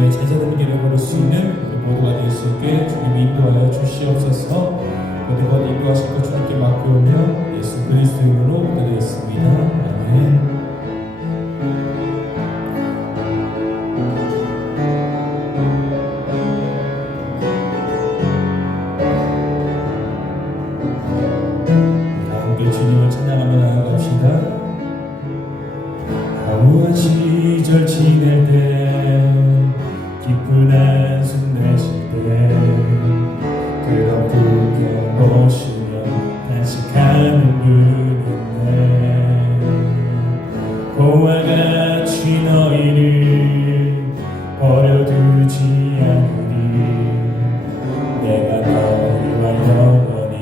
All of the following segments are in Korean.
주님의 제자된 길을 걸을 수 있는 우리 모두가 될 수 있게 주님이 인도하여 주시옵소서. 모든 것 인도하실 것 주님께 맡겨오며 예수 그리스도 이름으로 기도드렸습니다. 아멘. 주님을 찬양하며 나아갑시다. 허무한 시절 지낼 때, 기쁜 한숨 내쉴 때, 그런 풍경 보시며 단식하는 그는데 고와 같이 너희를 버려두지 않으리. 내가 너희와 영원히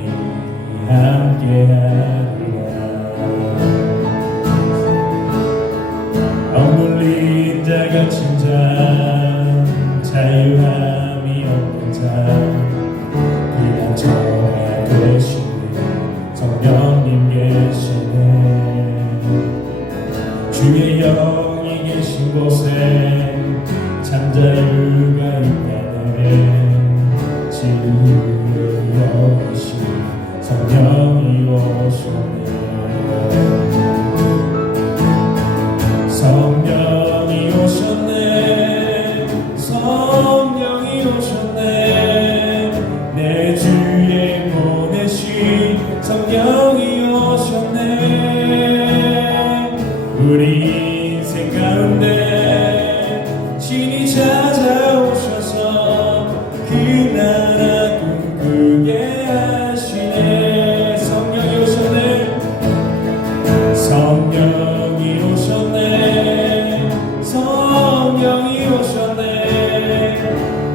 함께하리라. 억눌린 자 갇힌 자 자유함이 없는 자 피난처가 되시는 성령님 계시네. 주의 영이 계신 곳에 참 자유가 있다네. 지루를 여기신 성령이 오셨네. 성령이 오셨네. 성령이 오셨네. 내 주에 보내신 성령이 오셨네. 우리 인생 가운데 신이 찾아오셔서 그 나라 꿈꾸게 하시네. 성령이 오셨네. 성령이 오셨네. 성령이 오셨네.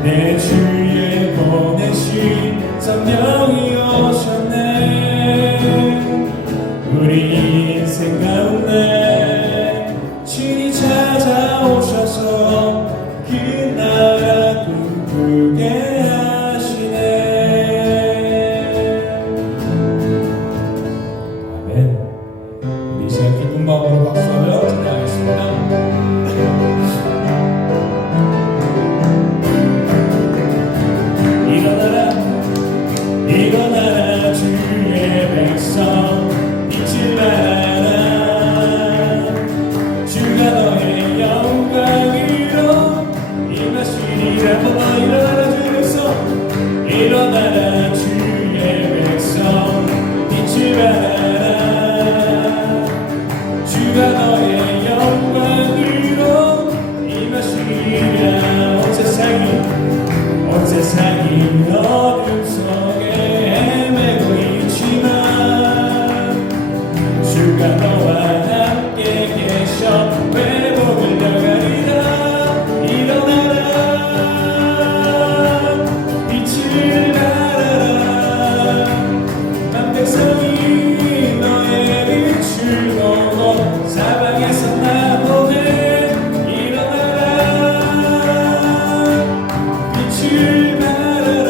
내 주에 보내신 성령이 오셨네. 우리 인생 가운데 신이 찾아오셔서 그 나라 꿈꾸게 하시네. 아멘. 우리 시간 기쁜 마음으로 박수하며 찬양하겠습니다. 일어나라 주의 백성 잊지 마라. 주가 너의 영광으로 임하시리라. 일어나라 주의 백성. 일어나라 주의 백성 잊지 마라. 주가 너의 영광으로 임하시리라. 온 세상이 어둠 속에 헤매고 있지만 주가 너와 함께 계셔 회복을 여가리라. 일어나라 빛을 발하라. 만 백성이 너의 빛을 보고 사방에서 나오네. 일어나라 빛을 발하라.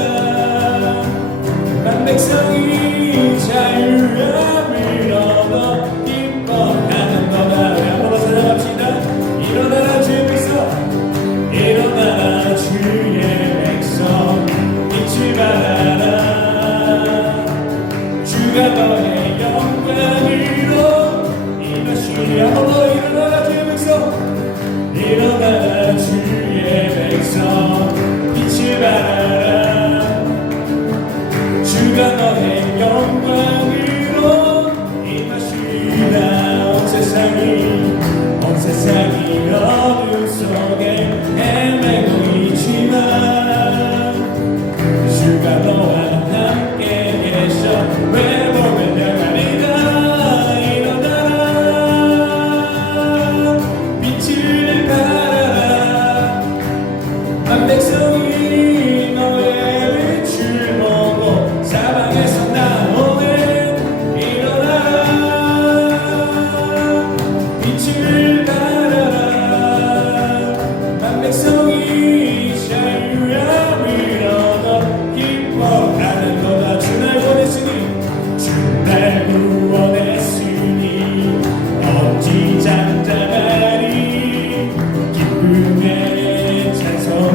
만 백성이 자유함을 얻어 기뻐하는 거다. 한번 살아갑시다. 일어나라 주의 백성. 일어나라 주의 백성 잊지 말아라. 주가 너의 영광으로 임하시리. 한번 더 일어나라 주의 백성. 일어나라 주의 백성 잊지 말아라. 주가 너의 영광으로 임하시리라. 온 세상이 어둠 속에 헤매고 있지만 주가 너와 함께 계셔 회복을 여가리라. 일어나라 빛을 발하라. 만 백성이 너의 빛을 보고 사방에서 나오네. 일어나라 빛을 발하라. 만 백성이 자유함을 얻어 기뻐하는 거다. 주 날 구원했으니 어찌 잠잠하리. 기쁨의 찬송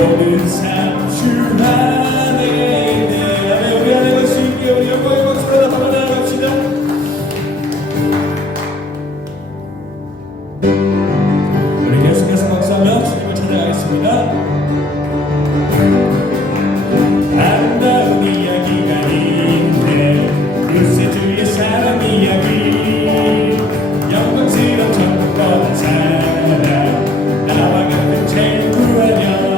모든 삶 주 안에 있네. 아멘. 우리 안에 갈 수 있게 우리 영광의 박수로 한번 나아갑시다. 우리 계속해서 박수하며 주님을 찬양하겠습니다. 아름다운 이야기가 있네. 글쎄 주의 사랑 이야기. 영광스러운 천국보다 사랑 나와 같은 죄인 구하며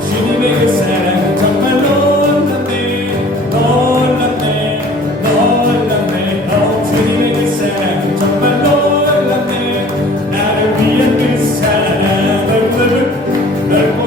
주님의 그 사랑은 정말 놀랍네. 놀랍네. 놀랍네. 주님의 그 사랑은 정말 놀랍네. 나를 위한 그 사랑 넓고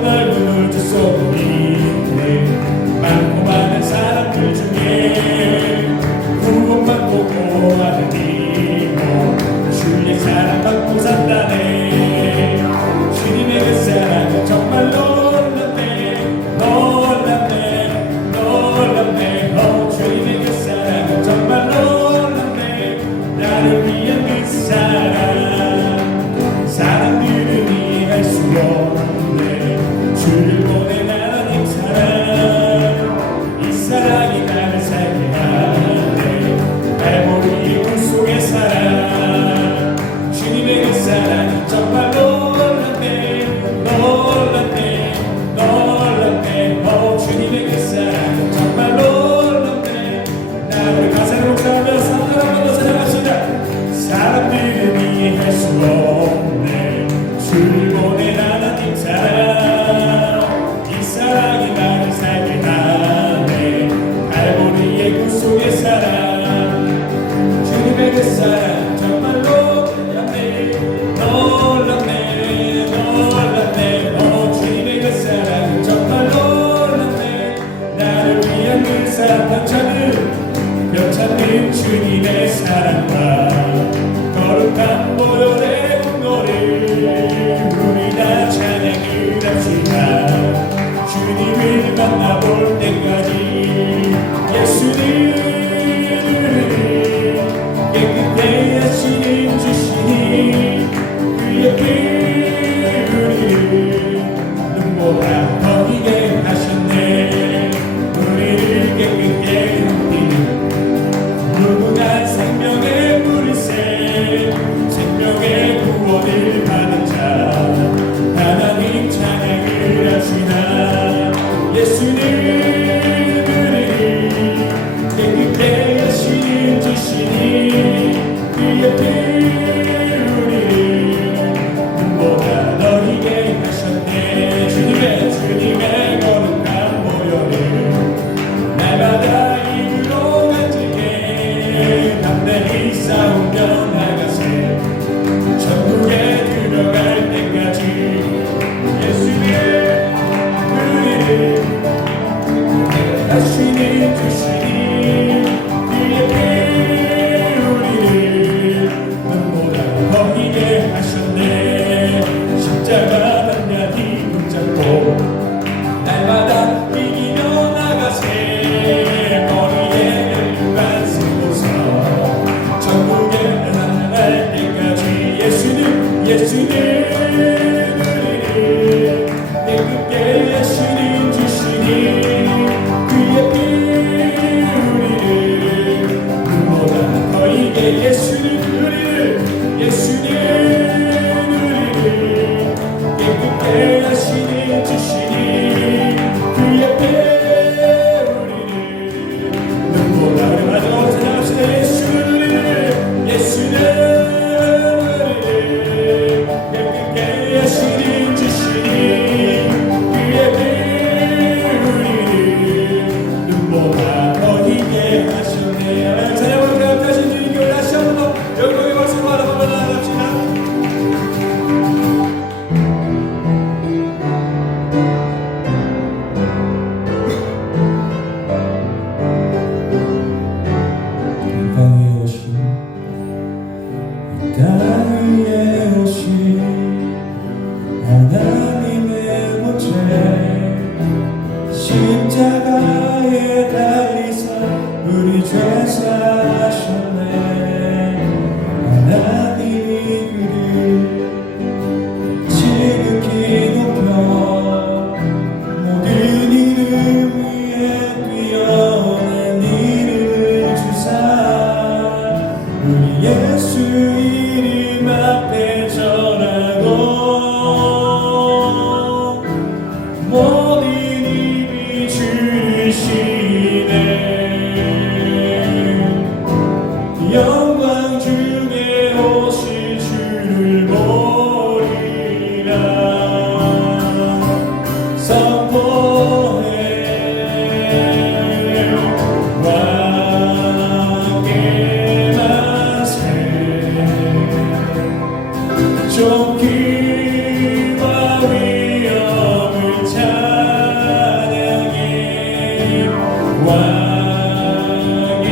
왕의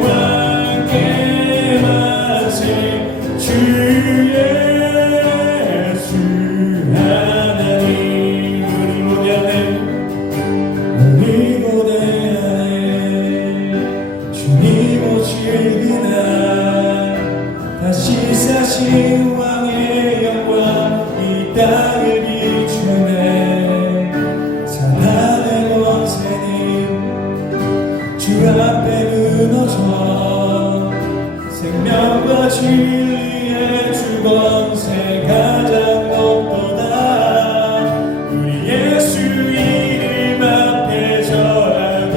왕께 만세 주 예수 하나님 우리 무대 안에 주님 오실 그날 다시 사신 왕의 영광 이 땅을 비추네 사단의 권세는 주 앞에 무너져 생명과 진리의 주 권세가 장높도다 우리 예수 이름 앞에 절하고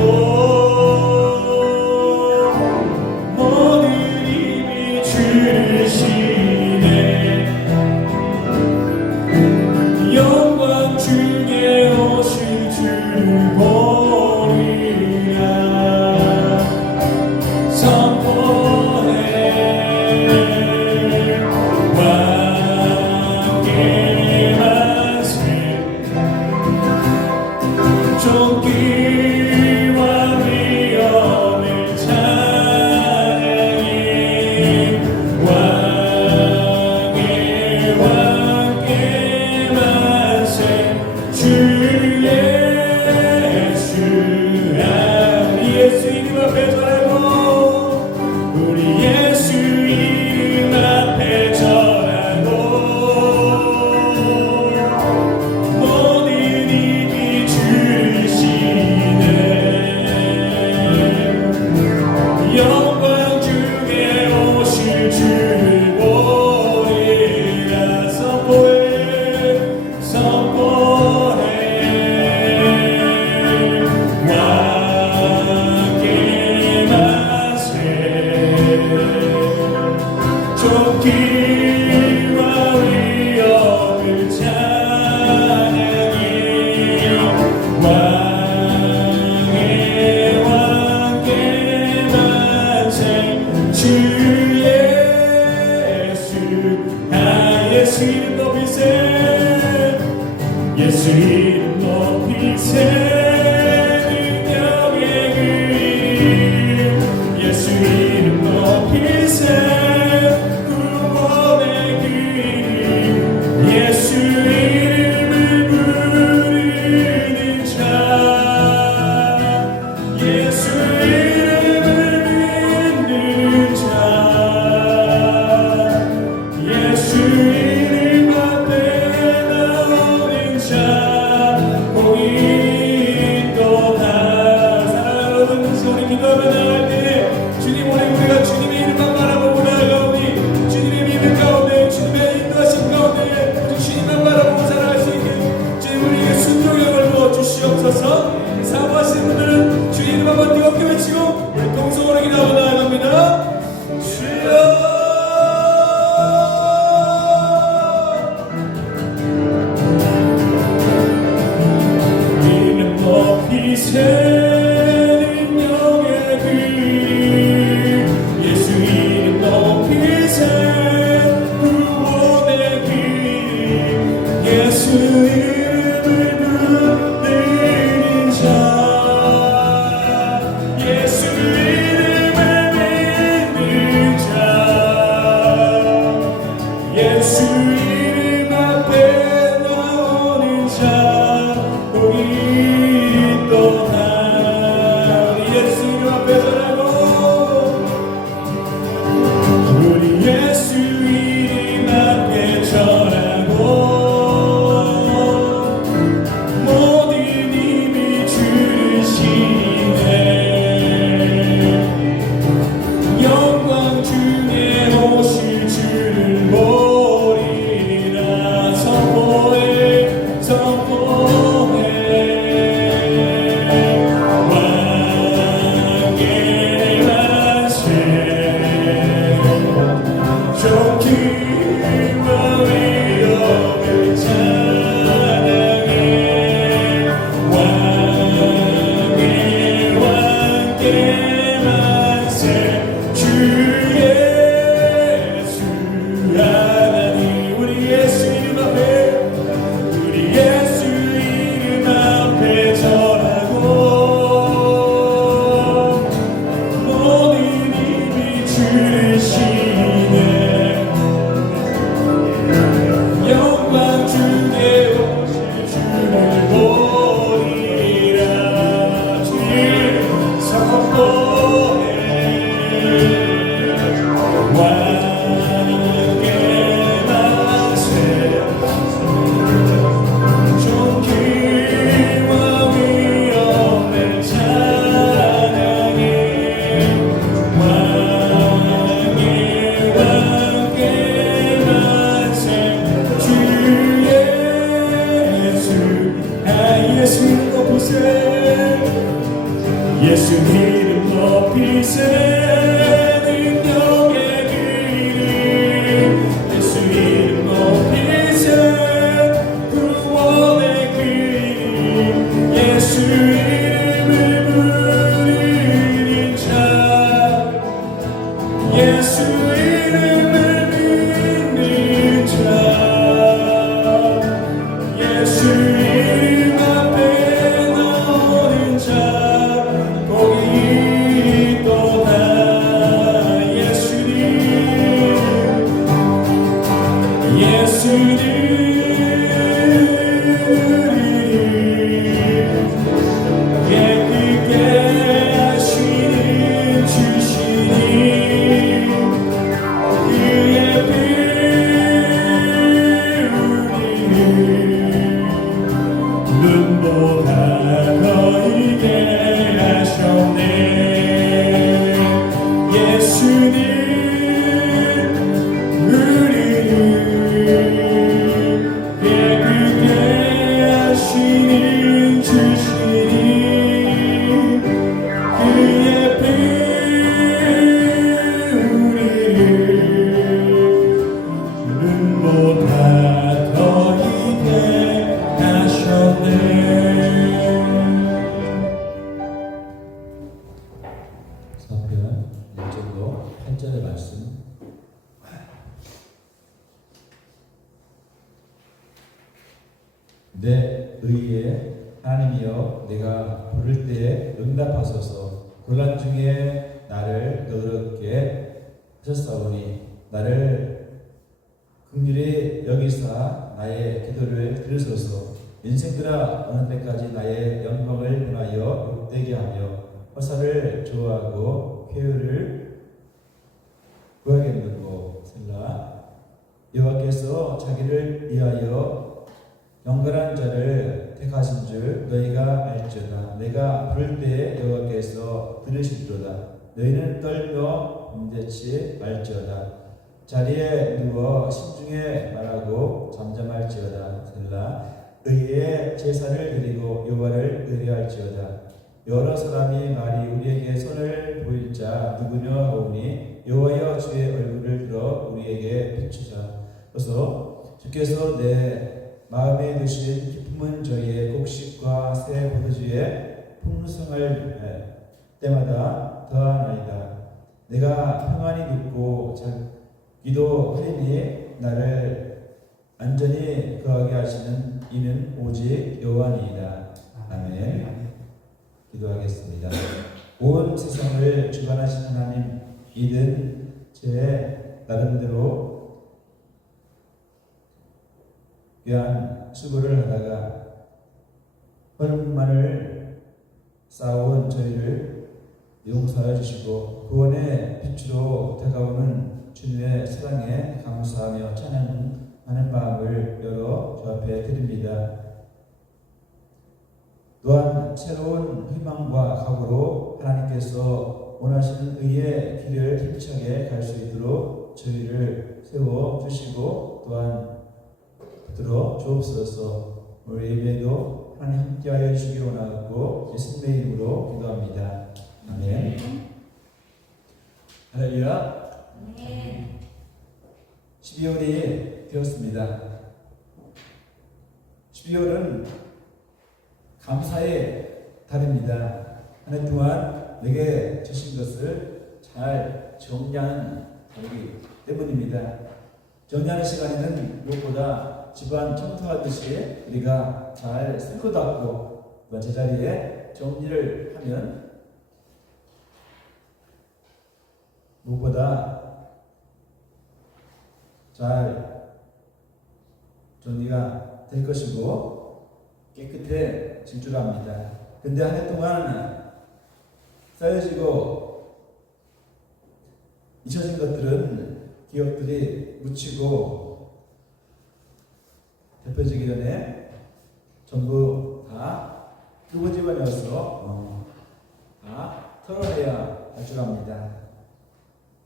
모든 힘이 주시네 영광 중에 오실 주를 보리라 선포해 왕의 만세 존귀와 위엄을 찬양해 왕의 왕께 만세 주 예수 우리 예수 이름 앞에 절하고 우리 예수 이름 앞에 절하고 모든 힘이 주시네 영광 중에 오실 주를 보리라 선포해 왕의 만세 존귀와 위엄을 찬양해 왕의 왕께 만세 주 예수 예수 이름 높이세 예수 이름 높이세 능력의 그림 예수 이름 높이세 구원의 그림 예수 이름을 부르는 자 예수 이름을 믿는 자 예수 이름 앞에 나오는 자 공인도다 사랑하는 여러분 우리 기도하며 나갈 때 주님 오늘 우리가 주님의 이름만 바라보고 나아가오니 주님의 믿음 가운데 주님의 인도하심 가운데 오직 주님만 바라보고 살아갈 수 있게 주님 우리에게 순종력을 부어주시옵소서 사모하시는 분들은 주의 이름 한번 뜨겁게 외치고 우리 동성으로 기도하고 나아갑니다 주여 이름 높이세 능력의 그림 예수 이름 높이세 구원의 길 예수 이름을 부르는 자 예수 이름을 믿는 자 예수 이름 앞에 나오는 자 공인도다 예수 이름 높이세 예수 이름 높이세 능력의 그 이름 예수 이름 높이세 구원의 그 이름 예수 이름을 부르는 자 예수 이름을 믿는 자 예수 이름 앞에 나오는 자 복이 있도다 예수님 깨끗게 하시는 주시니 그의 피를 눈보다 더 이게 하셨네 예수님 사편 1절로 8절의 말씀. 내 의에 하나님이여 내가 부를 때에 응답하소서. 곤란 중에 나를 너그럽게 하셨사오니 나를 긍휼히 여기사 나의 기도를 들으소서. 인생들아 어느 때까지 나의 영광을 변하여 욕되게 하며 허사를 좋아하고 쾌유를 구하겠는고. 셀라. 여호와께서 자기를 위하여 경건한 자를 택하신 줄 너희가 알지어다. 내가 부를 때에 여호와께서 들으시리로다. 너희는 떨며 범죄치 말지어다. 자리에 누워 신중에 말하고 잠잠할지어다. 셀라. 의의 제사를 드리고 여호와를 의뢰할지어다. 여러 사람이 말이 우리에게 손을 보일 자 누구냐 하오니 여호와여 주의 얼굴을 들어 우리에게 비추자. 어서 주께서 내 마음에 두신 기쁨은 저희의 곡식과 새 포도주의 풍성할 때마다 더하나이다. 내가 평안히 눕고 기도하리니 나를 안전히 거하게 하시는 이는 오직 여호와니이다. 아멘. 기도하겠습니다. 온 세상을 주관하신 하나님, 이든 제 나름대로 귀한 수고를 하다가 헐문만을 쌓아온 저희를 용서해 주시고 구원의 빛으로 다가오는 주님의 사랑에 감사하며 찬양하는 마음을 열어 주 앞에 드립니다. 또한 새로운 희망과 각오로 하나님께서 원하시는 의의 길을 힘차게 갈 수 있도록 저희를 세워주시고 또한 붙들어 주옵소서. 우리 예배도 하나님 함께하여 주시기 원하고 예수님의 이름으로 기도합니다. 아멘. 할렐루야. 12월이 되었습니다. 12월은 감사의 달입니다. 한 해 동안 내게 주신 것을 잘 정리하는 달이기 때문입니다. 정리하는 시간에는 무엇보다 집안 청소하듯이 우리가 잘 쓸고 닦고 또 제자리에 정리를 하면 무엇보다 잘 정리가 될 것이고 깨끗해질 줄 압니다. 근데 한 해 동안 쌓여지고 잊혀진 것들은 기억들이 묻히고 대표지기 전에 전부 다 끄집어내어서 다 털어내야 할 줄 압니다.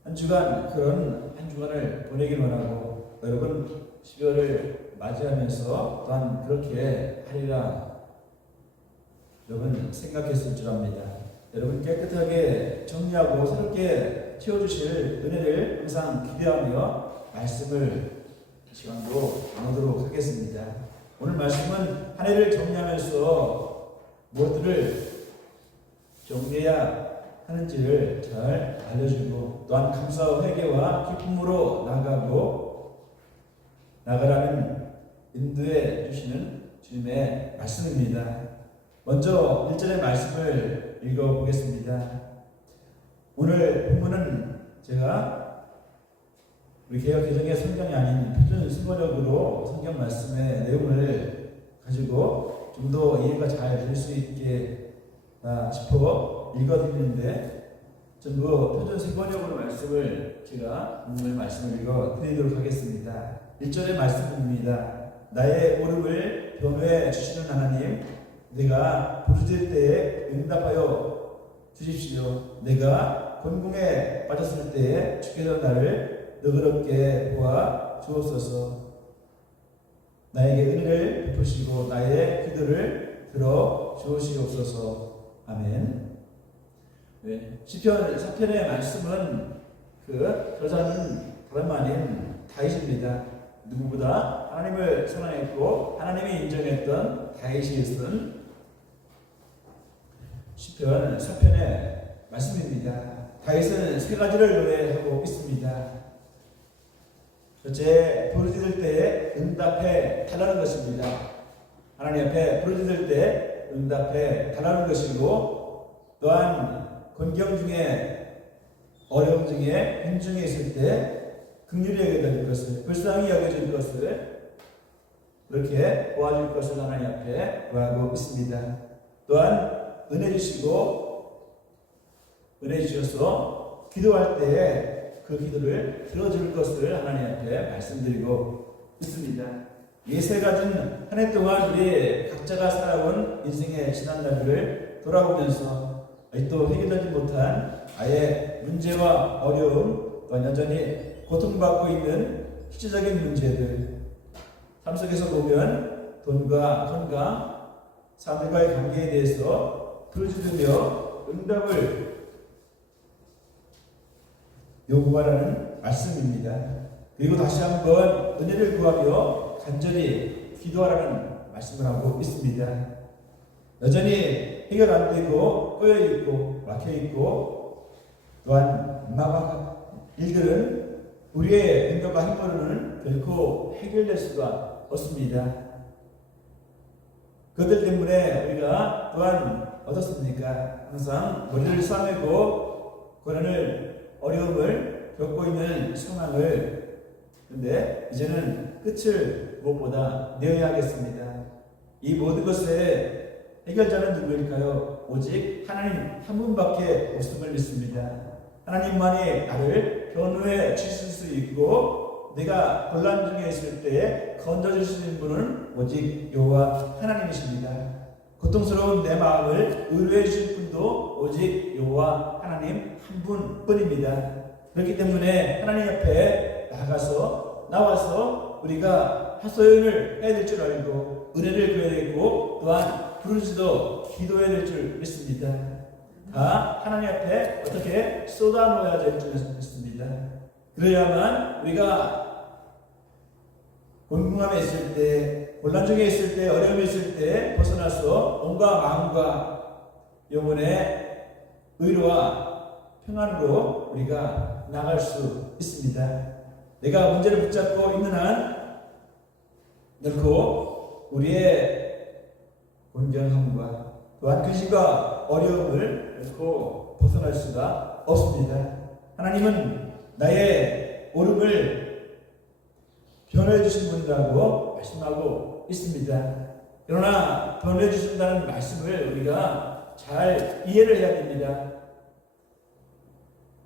한 주간 그런 한 주간을 보내길 원하고 여러분 12월을 맞이하면서 또한 그렇게 하리라 여러분 생각했을 줄 압니다. 여러분 깨끗하게 정리하고 새롭게 채워주실 은혜를 항상 기대하며 말씀을 시간도 나누도록 하겠습니다. 오늘 말씀은 한 해를 정리하면서 무엇들을 정리해야 하는지를 잘 알려주고 또한 감사와 회개와 기쁨으로 나가라는 인도해 주시는 주님의 말씀입니다. 먼저 1절의 말씀을 읽어보겠습니다. 오늘 본문은 제가 우리 개혁개정의 성경이 아닌 표준 순번역으로 성경 말씀의 내용을 가지고 좀 더 이해가 잘 될 수 있게 싶어 읽어드리는데 전부 표준 순번역으로 말씀을 제가 오늘 말씀을 읽어드리도록 하겠습니다. 1절의 말씀입니다. 나의 오름을 변호해 주시는 하나님, 내가 부르짖을 때에 응답하여 주십시오. 내가 곤궁에 빠졌을 때에 주께서 나를 너그럽게 보아 주옵소서. 나에게 은혜를 베푸시고 나의 기도를 들어 주시옵소서. 아멘. 네. 시편 4편의 말씀은 그 저자는 다름 아닌 다윗입니다. 누구보다 하나님을 사랑했고 하나님이 인정했던 다윗이 쓴 시편 4편의 말씀입니다. 다윗은 세 가지를 노래하고 있습니다. 첫째, 부르짖을 때에 응답해 달라는 것입니다. 하나님 앞에 부르짖을 때 응답해 달라는 것이고 또한 곤경 중에 어려움 중에 힘중에 있을 때 긍휼히 여겨줄 것을 불쌍히 여겨줄 것을 그렇게 도와줄 것을 하나님 앞에 구하고 있습니다. 또한 은혜 주셔서 기도할 때에 그 기도를 들어줄 것을 하나님 앞에 말씀드리고 있습니다. 이 세 가지는 한 해 동안 우리 각자가 살아온 인생의 지난날을 돌아보면서 아직도 해결되지 못한 아예 문제와 어려움 또한 여전히 고통받고 있는 실질적인 문제들 삶 속에서 보면 돈과 건강, 사람들과의 관계에 대해서 부르짖으며 응답을 요구하라는 말씀입니다. 그리고 다시 한번 은혜를 구하며 간절히 기도하라는 말씀을 하고 있습니다. 여전히 해결 안 되고 꼬여있고 막혀있고 또한 마방한 일들은 우리의 능력과 힘으로는 결코 해결될 수가 없습니다. 그들 때문에 우리가 또한 어떻습니까? 항상 머리를 싸매고 고난을 어려움을 겪고 있는 상황을 그런데 이제는 끝을 무엇보다 내어야 하겠습니다. 이 모든 것의 해결자는 누구일까요? 오직 하나님 한 분밖에 없음을 믿습니다. 하나님만이 나를 변호해 주실 수 있고 내가 곤란 중에 있을 때에 건져주시는 분은 오직 여호와 하나님이십니다. 고통스러운 내 마음을 의뢰해 주실 분도 오직 여호와 하나님 한 분뿐입니다. 그렇기 때문에 하나님 앞에 나와서 우리가 하소연을 해야 될 줄 알고 은혜를 구해야 되고 또한 부르짖어 기도해야 될 줄 믿습니다. 다 하나님 앞에 어떻게 쏟아놓아야 될 줄 믿습니다. 그래야만 우리가 곤궁함에 있을 때, 곤란 중에 있을 때, 어려움에 있을 때 벗어나서 온과 마음과 영혼의 의로와 평안으로 우리가 나갈 수 있습니다. 내가 문제를 붙잡고 있는 한 결코 우리의 곤경함과 또한 근심과 어려움을 결코 벗어날 수가 없습니다. 하나님은 나의 오름을 변호해 주신 분이라고 말씀하고 있습니다. 그러나 변호해 주신다는 말씀을 우리가 잘 이해를 해야 됩니다.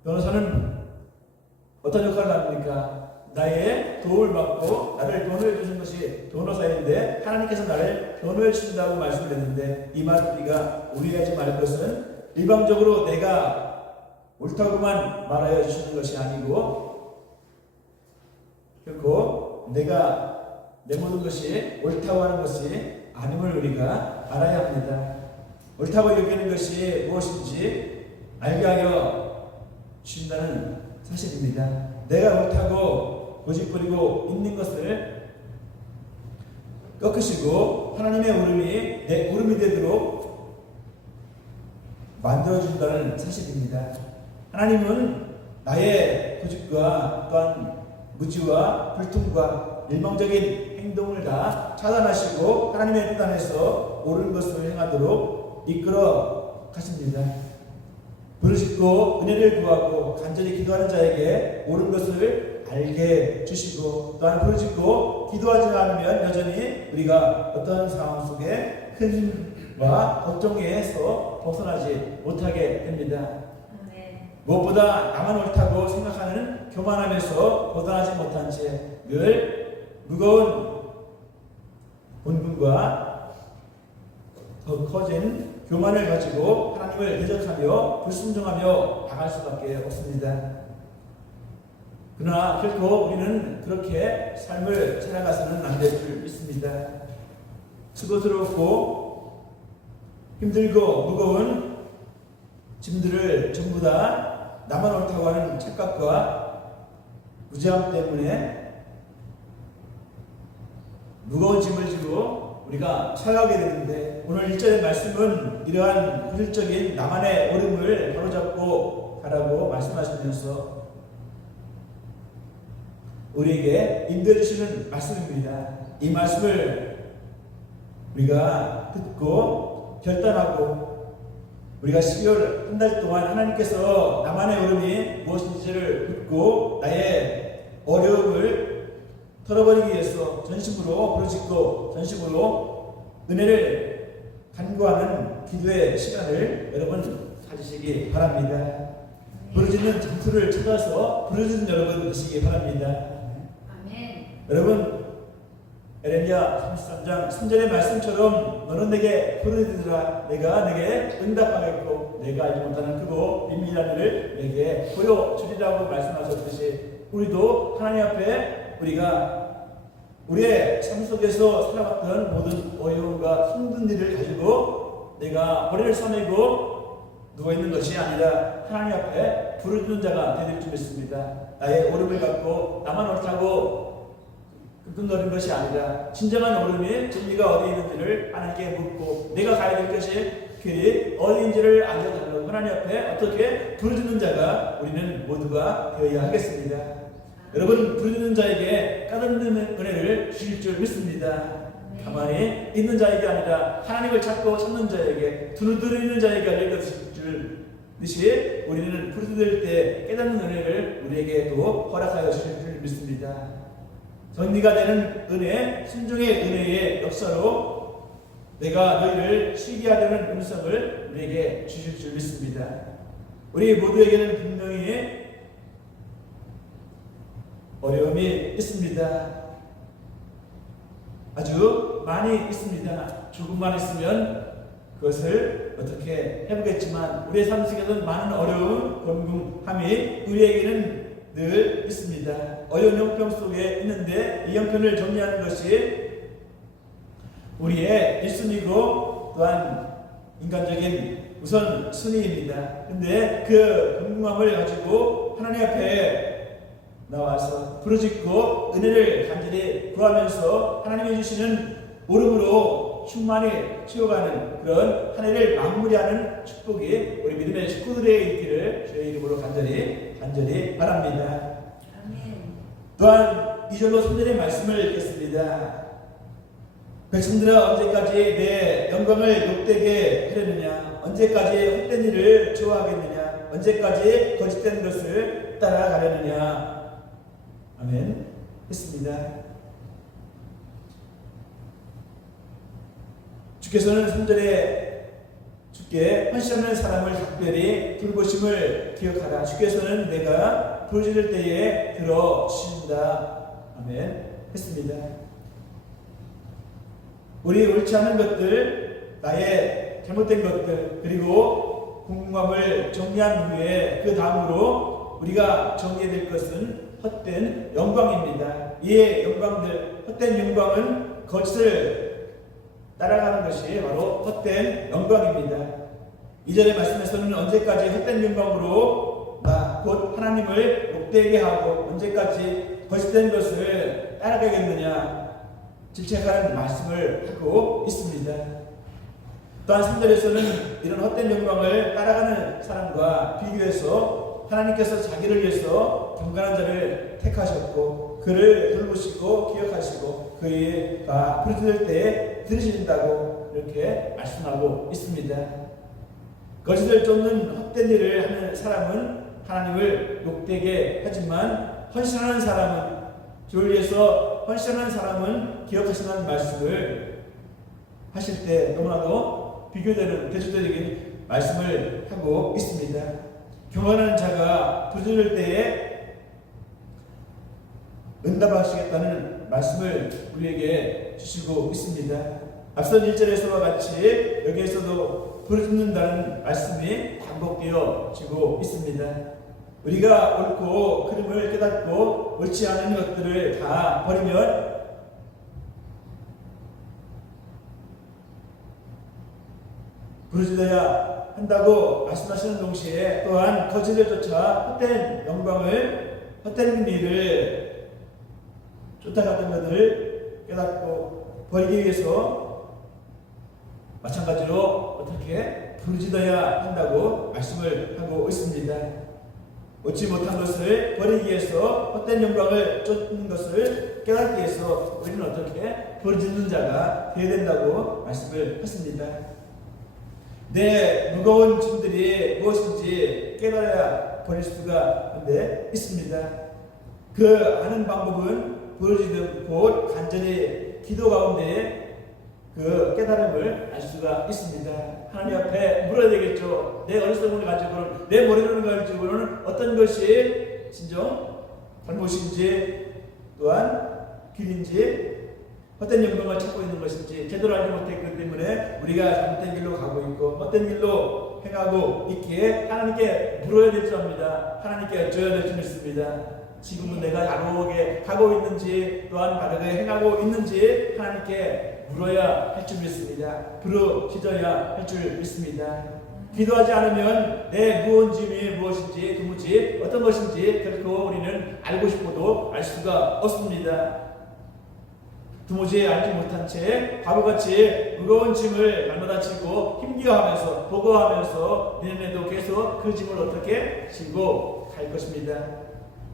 변호사는 어떤 역할을 합니까? 나의 도움을 받고 나를 변호해 주신 것이 변호사인데 하나님께서 나를 변호해 주신다고 말씀을 했는데 이 말 우리가 하지 말 것은 일방적으로 내가 옳다고만 말하여 주시는 것이 아니고 결코 내가 내 모든 것이 옳다고 하는 것이 아님을 우리가 알아야 합니다. 옳다고 여기는 것이 무엇인지 알게 하여 주신다는 사실입니다. 내가 옳다고 고집부리고 있는 것을 꺾으시고 하나님의 울음이 내 울음이 되도록 만들어준다는 사실입니다. 하나님은 나의 고집과 또한 무지와 불통과 일방적인 행동을 다 차단하시고 하나님의 뜻 안에서 옳은 것을 행하도록 이끌어 가십니다. 부르짖고 은혜를 구하고 간절히 기도하는 자에게 옳은 것을 알게 주시고 또한 부르짖고 기도하지 않으면 여전히 우리가 어떤 상황 속에 큰 힘과 걱정에서 벗어나지 못하게 됩니다. 무엇보다 나만 옳다고 생각하는 교만함에서 벗어나지 못한 채 늘 무거운 본분과 더 커진 교만을 가지고 하나님을 대적하며 불순종하며 나갈 수밖에 없습니다. 그러나 결코 우리는 그렇게 삶을 살아가서는 안 될 줄 믿습니다. 수고스럽고 힘들고 무거운 짐들을 전부 다 나만 옳다고 하는 착각과 무지함 때문에 무거운 짐을 지고 우리가 살아가게 되는데, 오늘 1절의 말씀은 이러한 현실적인 나만의 옳음을 바로잡고 가라고 말씀하시면서 우리에게 인도해 주시는 말씀입니다. 이 말씀을 우리가 듣고 결단하고 우리가 12월 한 달 동안 하나님께서 나만의 옳음이 무엇인지를 묻고 나의 어려움을 털어버리기 위해서 전심으로 부르짖고 전심으로 은혜를 간구하는 기도의 시간을 여러분 가지시기 바랍니다. 부르짖는 장소를 찾아서 부르짖는 여러분 되시기 바랍니다. 아멘. 여러분, 에레미야 33장 3절의 말씀처럼 너는 내게 부르짖으라 내가 내게 응답하겠고 내가 알지 못하는 크고 비밀한 일을 내게 보여주리라고 말씀하셨듯이 우리도 하나님 앞에 우리가 우리의 삶 속에서 살아왔던 모든 어려움과 힘든 일을 가지고 내가 머리를 써내고 누워있는 것이 아니라 하나님 앞에 부르짖는 자가 되될 줄 믿습니다. 나의 옳음을 갖고 나만 옳다고 끙끙거리는 것이 아니라 진정한 옳음이 진리가 어디 있는지를 하나님께 묻고 내가 가야 될 것이 길이 어디인지를 알려달라고 하나님 앞에 어떻게 부르짖는 자가 우리는 모두가 되어야 하겠습니다. 여러분, 부르짖는 자에게 까다로운 은혜를 주실 줄 믿습니다. 가만히 있는 자에게 아니라 하나님을 찾고 찾는 자에게 두루두루 자에게 알려주실 줄 듯이 우리는 부르짖을 때 깨닫는 은혜를 우리에게도 허락하여 주실 줄 믿습니다. 정리가 되는 은혜, 순종의 은혜의 역사로 내가 너희를 쉬게 하려는 음성을 우리에게 주실 줄 믿습니다. 우리 모두에게는 분명히 어려움이 있습니다. 아주 많이 있습니다. 조금만 있으면 그것을 어떻게 해보겠지만 우리의 삶 속에는 많은 어려움, 곤궁함이 우리에게는 늘 있습니다. 어려운 형편 속에 있는데 이 형편을 정리하는 것이 우리의 1순위고 또한 인간적인 우선 순위입니다. 근데 그 궁금함을 가지고 하나님 앞에 나와서 부르짖고 은혜를 간절히 구하면서 하나님이 주시는 옳음으로 충만히 채워가는 그런 한 해를 마무리하는 축복이 우리 믿음의 식구들의 있기를 주의 이름으로 간절히 바랍니다. 아멘. 또한 2절로 3절의 말씀을 읽겠습니다. 백성들아 언제까지 내 영광을 욕되게 하려느냐, 언제까지 헛된 일을 좋아하겠느냐, 언제까지 거짓된 것을 따라가려느냐. 아멘. 했습니다. 주께서는 3절에 주께 헌신하는 사람을 특별히 돌보심을 기억하라. 주께서는 내가 부르짖을 때에 들어주신다. 아멘. 했습니다. 우리 옳지 않은 것들, 나의 잘못된 것들, 그리고 궁금함을 정리한 후에 그 다음으로 우리가 정리해야 될 것은 헛된 영광입니다. 이의 영광들, 헛된 영광은 거짓을 따라가는 것이 바로 헛된 영광입니다. 이전의 말씀에서는 언제까지 헛된 영광으로 곧 하나님을 목되게 하고 언제까지 거짓된 것을 따라가겠느냐 질책하는 말씀을 하고 있습니다. 또한 3절에서는 이런 헛된 영광을 따라가는 사람과 비교해서 하나님께서 자기를 위해서 경건한 자를 택하셨고 그를 돌보시고 기억하시고 그가 부르짖을 때 들으신다고 이렇게 말씀하고 있습니다. 거짓을 쫓는 헛된 일을 하는 사람은 하나님을 욕되게 하지만 헌신하는 사람은 주를 위해서 헌신하는 사람은 기억하신다는 말씀을 하실 때 너무나도 비교되는 대조적인 말씀을 하고 있습니다. 경건한 자가 부르짖을 때에 응답하시겠다는 말씀을 우리에게 주시고 있습니다. 앞선 1절에서와 같이 여기에서도 부르짖는다는 말씀이 반복되어지고 있습니다. 우리가 옳고 그름을 깨닫고 옳지 않은 것들을 다 버리면 부르짖어야 한다고 말씀하시는 동시에 또한 거짓을 쫓아 헛된 영광을 헛된 일을 쫓아갔던 것을 깨닫고 버리기 위해서 마찬가지로 어떻게 부르짖어야 한다고 말씀을 하고 있습니다. 얻지 못한 것을 버리기 위해서 헛된 영광을 쫓는 것을 깨닫기 위해서 우리는 어떻게 부르짖는 자가 되어야 된다고 말씀을 했습니다. 내 무거운 짐들이 무엇인지 깨달아야 버릴 수가 있습니다. 그 아는 방법은 부르짖음 곧 간절히 기도 가운데 그 깨달음을 알 수가 있습니다. 하나님 앞에 물어야 되겠죠. 내 어리석음을 가지고는 내 모르는 걸 가지고는 어떤 것이 진정 잘못인지 또한 길인지 헛된 영광을 찾고 있는 것인지 제대로 알지 못했기 때문에 우리가 잘못된 길로 가고 있고 헛된 길로 행하고 있기에 하나님께 물어야 될 줄 압니다. 하나님께 여쭤야 될 줄 믿습니다. 지금은 내가 바르게 가고 있는지 또한 바르게 행하고 있는지 하나님께 물어야 할 줄 믿습니다. 부르짖어야 할 줄 믿습니다. 기도하지 않으면 내 무거운 짐이 무엇인지 도무지 어떤 것인지 결코 우리는 알고 싶어도 알 수가 없습니다. 도무지 알지 못한 채 바보같이 무거운 짐을 날마다 지고 힘겨워하면서 보고하면서 내년에도 계속 그 짐을 어떻게 지고 갈 것입니다.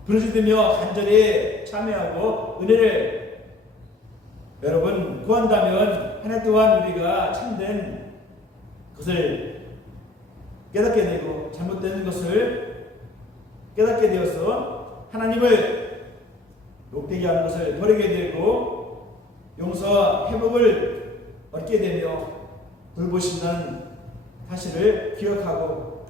부르짖으며 간절히 참여하고 은혜를 여러분 구한다면 한 해 동안 우리가 참된 것을 깨닫게 되고 잘못된 것을 깨닫게 되어서 하나님을 욕되게 하는 것을 버리게 되고 용서와 회복을 얻게 되며 돌보신다는 사실을 기억하고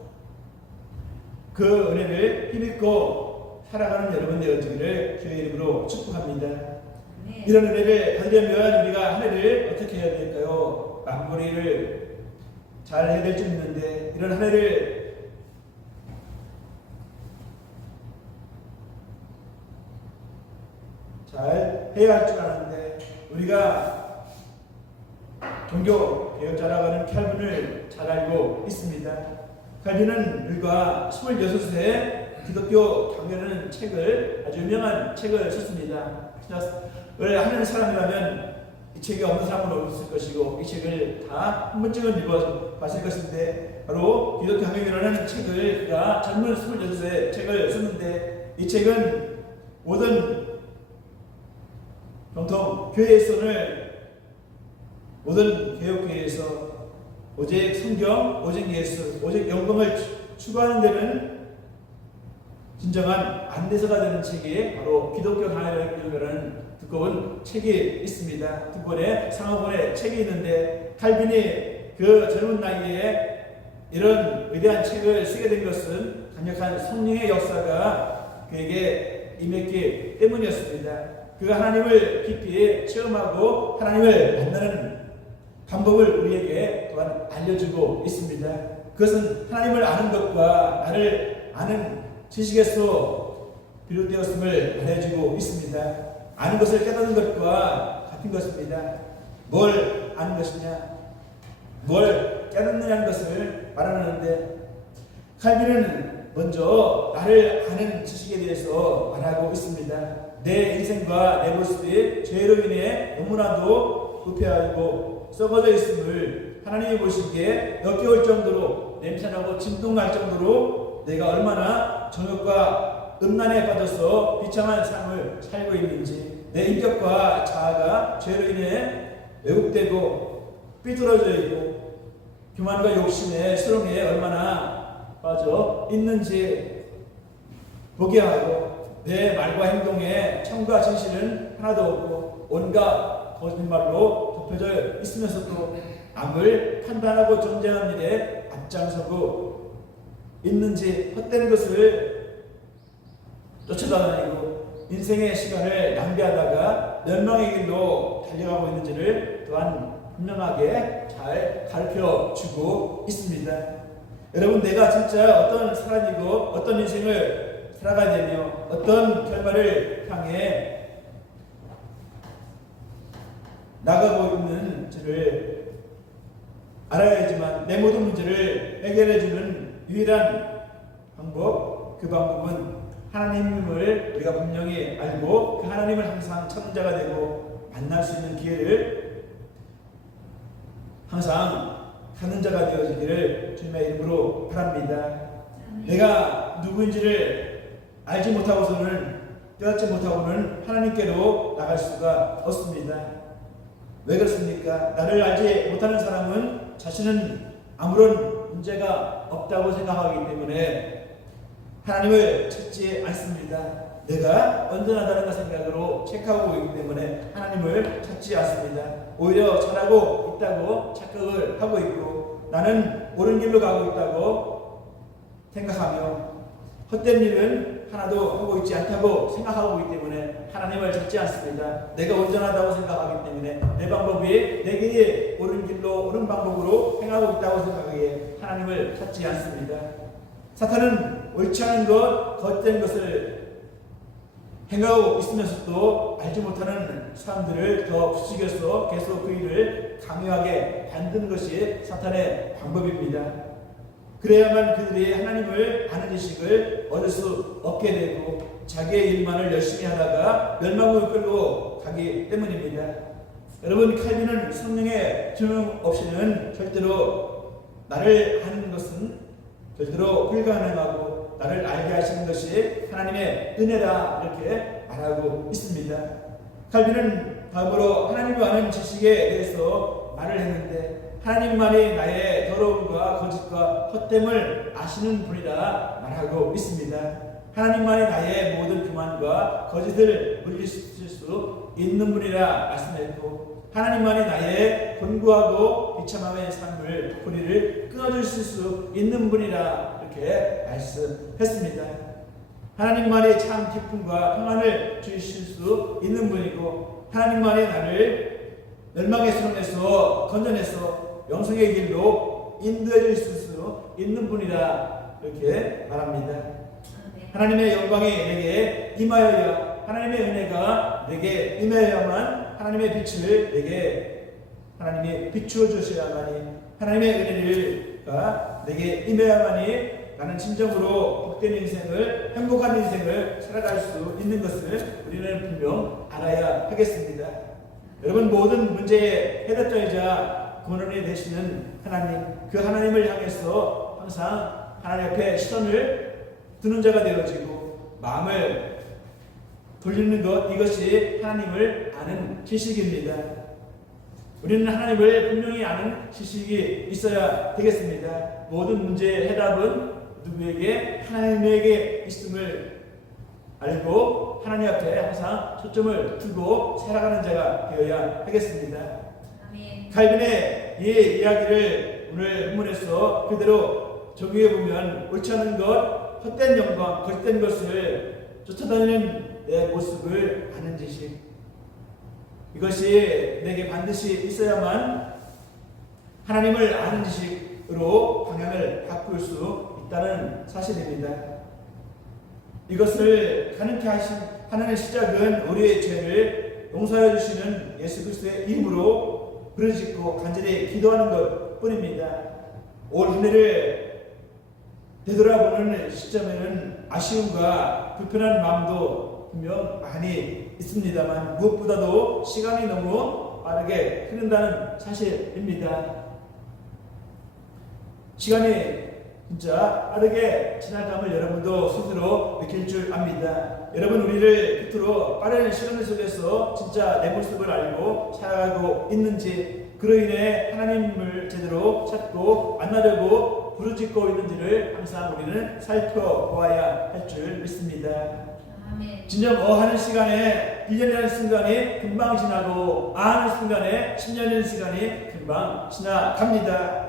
그 은혜를 힘입고 살아가는 여러분 되어지기를 주의 이름으로 축복합니다. 이런 은혜를 받으려면 우리가 한 해를 어떻게 해야 될까요? 마무리를 잘 해야 될 줄 믿는데 이런 한 해를 잘 해야 할 줄 아는데 우리가 종교 개혁자라고 캘빈을 잘 알고 있습니다. 캘빈은 불과 26세 기독교 경계라는 책을 아주 유명한 책을 썼습니다. 을 하는 사람이라면 이 책이 없는 사람은 없을 것이고 이 책을 다 한 번쯤은 읽어봤을 것인데 바로 기독교 경계라는 책을 그가 젊은 26세 책을 썼는데 이 책은 모든 정통 교회에서는 모든 개혁교회에서 오직 성경, 오직 예수, 오직 영광을 추구하는 데는 진정한 안내서가 되는 책이 바로 기독교 강해라는 두꺼운 책이 있습니다. 두 권의 상하권의 책이 있는데 칼빈이 그 젊은 나이에 이런 위대한 책을 쓰게 된 것은 강력한 성령의 역사가 그에게 임했기 때문이었습니다. 그가 하나님을 깊이 체험하고 하나님을 만나는 방법을 우리에게 또한 알려주고 있습니다. 그것은 하나님을 아는 것과 나를 아는 지식에서 비롯되었음을 알려주고 있습니다. 아는 것을 깨닫는 것과 같은 것입니다. 뭘 아는 것이냐, 뭘 깨닫느냐는 것을 말하는데, 칼빈은 먼저 나를 아는 지식에 대해서 말하고 있습니다. 내 인생과 내 모습이 죄로 인해 너무나도 부패하고 썩어져 있음을 하나님이 보시기에 역겨울 정도로, 냄새나고 진동날 정도로 내가 얼마나 정욕과 음란에 빠져서 비참한 삶을 살고 있는지, 내 인격과 자아가 죄로 인해 왜곡되고 삐뚤어져 있고 교만과 욕심에 수렁에 얼마나 빠져 있는지 보게 하고, 내 말과 행동에 참과 진실은 하나도 없고 온갖 거짓말로 덮여져 있으면서도 남을 판단하고 존재하는 일에 앞장서고 있는지, 헛된 것을 쫓아다니고 인생의 시간을 낭비하다가 멸망의 길로 달려가고 있는지를 또한 분명하게 잘 가르쳐 주고 있습니다. 여러분, 내가 진짜 어떤 사람이고 어떤 인생을 살아가야 되며 어떤 결말을 향해 나가고 있는지를 알아야지만 내 모든 문제를 해결해주는 유일한 방법, 그 방법은 하나님을 우리가 분명히 알고 그 하나님을 항상 찾는 자가 되고 만날 수 있는 기회를 항상 갖는 자가 되어지기를 주님의 이름으로 바랍니다. 내가 누구인지를 알지 못하고서는, 깨닫지 못하고는 하나님께로 나갈 수가 없습니다. 왜 그렇습니까? 나를 알지 못하는 사람은 자신은 아무런 문제가 없다고 생각하기 때문에 하나님을 찾지 않습니다. 내가 온전하다는 생각으로 체크하고 있기 때문에 하나님을 찾지 않습니다. 오히려 잘하고 있다고 착각을 하고 있고, 나는 옳은 길로 가고 있다고 생각하며 헛된 일은 하나도 하고 있지 않다고 생각하고 있기 때문에 하나님을 찾지 않습니다. 내가 온전하다고 생각하기 때문에 내 방법이 내게 옳은 길로, 옳은 방법으로 행하고 있다고 생각하기에 하나님을 찾지 않습니다. 사탄은 옳지 않은 것, 헛된 것을 행하고 있으면서도 알지 못하는 사람들을 더 부추겨서 계속 그 일을 강요하게 만드는 것이 사탄의 방법입니다. 그래야만 그들이 하나님을 아는 지식을 얻을 수 없게 되고 자기의 일만을 열심히 하다가 멸망으로 끌고 가기 때문입니다. 여러분, 칼빈은 성령의 증언 없이는 절대로 나를 아는 것은 절대로 불가능하고 나를 알게 하시는 것이 하나님의 은혜라 이렇게 말하고 있습니다. 칼빈은 다음으로 하나님을 아는 지식에 대해서 말을 했는데, 하나님만이 나의 더러움과 거짓과 헛됨을 아시는 분이라 말하고 있습니다. 하나님만이 나의 모든 교만과 거짓을 물리칠 수 있는 분이라 말씀했고, 하나님만이 나의 곤고하고 비참함의 삶을 뿌리를 끊어주실 수 있는 분이라 이렇게 말씀했습니다. 하나님만이 참 기쁨과 평안을 주실 수 있는 분이고, 하나님만이 나를 멸망의 수렁에서 건져내서 영생의 길로 인도해 주실 수 있는 분이라 이렇게 말합니다. 하나님의 영광이 내게 임하여야, 하나님의 은혜가 내게 임하여야만 하나님의 빛을 내게 하나님이 비추어 주셔야만이, 하나님의 은혜가 내게 임해야만이 나는 진정으로 복된 인생을, 행복한 인생을 살아갈 수 있는 것을 우리는 분명 알아야 하겠습니다. 여러분, 모든 문제의 해답자이자 근원이 되시는 하나님, 그 하나님을 향해서 항상 하나님 앞에 시선을 두는 자가 되어지고 마음을 돌리는 것, 이것이 하나님을 아는 지식입니다. 우리는 하나님을 분명히 아는 지식이 있어야 되겠습니다. 모든 문제의 해답은 누구에게? 하나님에게 있음을 알고 하나님 앞에 항상 초점을 두고 살아가는 자가 되어야 하겠습니다. 아멘. 칼빈의 이 이야기를 오늘 본문에서 그대로 적용해 보면, 옳지 않은 것, 헛된 영광, 거짓된 것을 쫓아다니는 내 모습을 아는 지식, 이것이 내게 반드시 있어야만 하나님을 아는 지식으로 방향을 바꿀 수 있다는 사실입니다. 이것을 가능케 하는 시작은 우리의 죄를 용서해 주시는 예수 그리스도의 이름으로 부르짖고 간절히 기도하는 것 뿐입니다. 올 한 해를 되돌아보는 시점에는 아쉬움과 불편한 마음도 분명 많이 있습니다만 무엇보다도 시간이 너무 빠르게 흐른다는 사실입니다. 시간이 진짜 빠르게 지나감을 여러분도 스스로 느낄 줄 압니다. 여러분, 우리를 끝으로 빠른 시간 속에서 진짜 내 모습을 알고 살아가고 있는지, 그로 인해 하나님을 제대로 찾고 만나려고 부르짖고 있는지를 항상 우리는 살펴보아야 할 줄 믿습니다. 아멘. 진정 하는 시간에 1년이라는 순간이 금방 지나고 하는 순간에 10년이라는 시간이 금방 지나갑니다.